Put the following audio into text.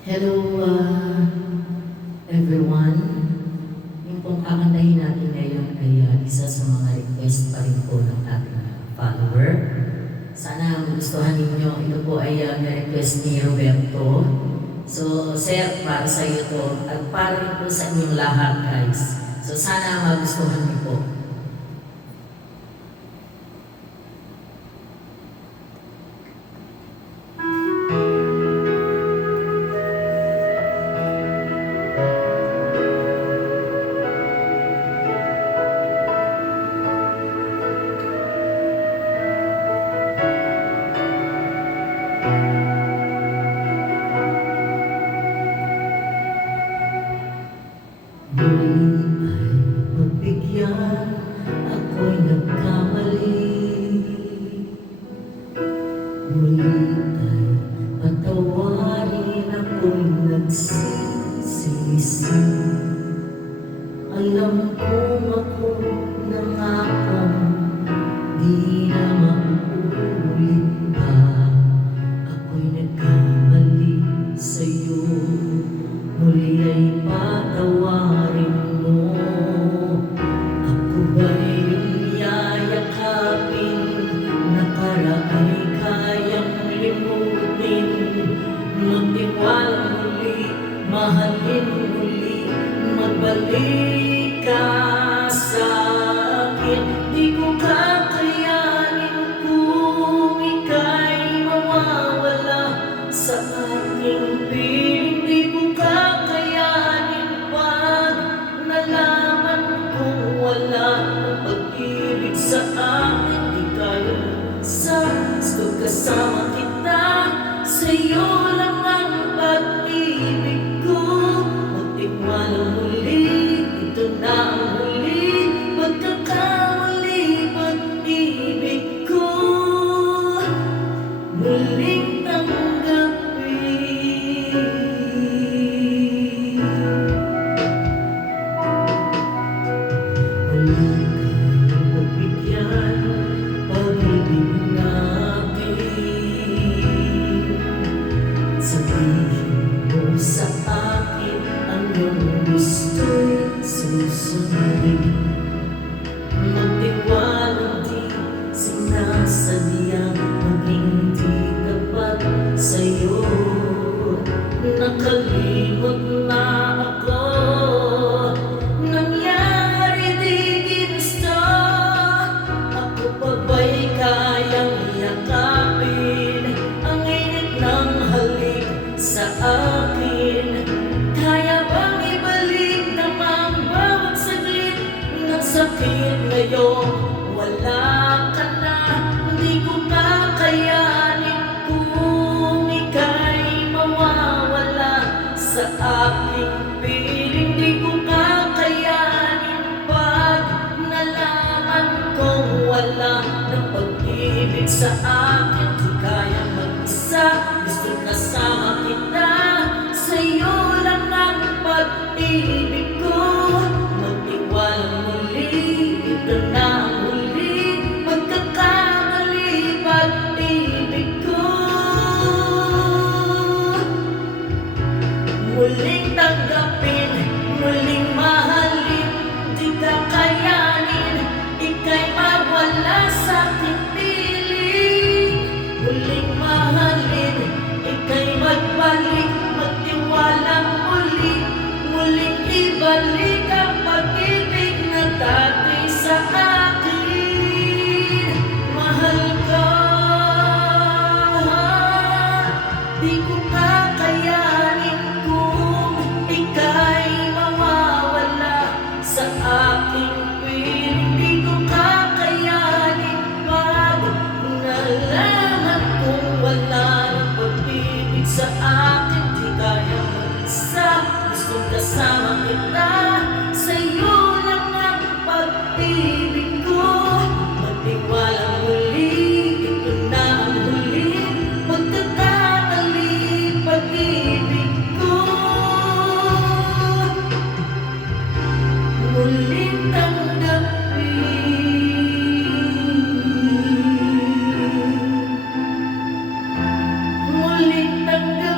Hello, everyone. Yung pong kakantahin natin ngayon ay isa sa mga request pa rin po ng ating follower. Sana gustuhan ninyo. Ito po ay na-request ni Roberto. So, sir, para sa iyo to at para rin po sa inyong lahat, guys. So, sana magustuhan niyo po. Muli ay magbigyan, ako'y nagkamali. Muli ay patawarin, ako'y nagsisisi. Alam kong ako nangakong di na mauulit pa. Ako'y nagkamali sa'yo, muli ay patawarin mo. Ako ba'y yayakapin, nakaraay kayang limutin. Magtiwala muli, mahalin muli, magbalik ka sa akin. Di ko kakayanin kung ika'y mawawala sa aking piling. Di ko kakayanin pag nalaman kong wala ng pag-ibig sa akin. Di kayo sa gusto kasama kita, sa'yo lang ang pag-ibig ko. Magtiwala muli, ito na ang huli, pagkakamali, pag-ibig ko muling tanggapin. Muli kayong pagbigyan, pag-ibig natin. Sabihin mo sa akin ang iyong gusto'y susundin. Magtiwala di sinasadyang maging di tapat sa'yo. Nakalimot na ako, nangyari di ginusto. Ako pa ba'y kayang yakapin ang init ng halik sa akin? Kaya bang ibalik naman bawat saglit ng sakit ngayong wala ka na? Di ko kakayanin kung ika'y mawawala sa aking piling. Di ko kakayanin pag nalaman kong wala ng pag-ibig sa akin. Di kaya mag-isa, gusto kasama kita, sa'yo lang ang pag-ibig ko. Magtiwala muli, ito na ang huli, pagkakamali, pag-ibig ko muling tanggapin, muling mahalin. Di kakayanin, ika'y mawala sa aking piling. Muling mahalin, ika'y magbalik, magtiwala muli, muling ibalik ang pag-ibig na dati sa akin. Mahal ka, di ko kakayanin kung ika'y mawawala sa aking piling. Di ko kakayanin pag nalaman kong wala ng pag-ibig sa akin. Di kaya mag-isa, gusto kasama kita, sa'yo lang ang pag-ibig ko. Magtiwala muli, ito na ang huli, pagkakamali, pag-ibig ko muling tanggapin. Muling tanggapin.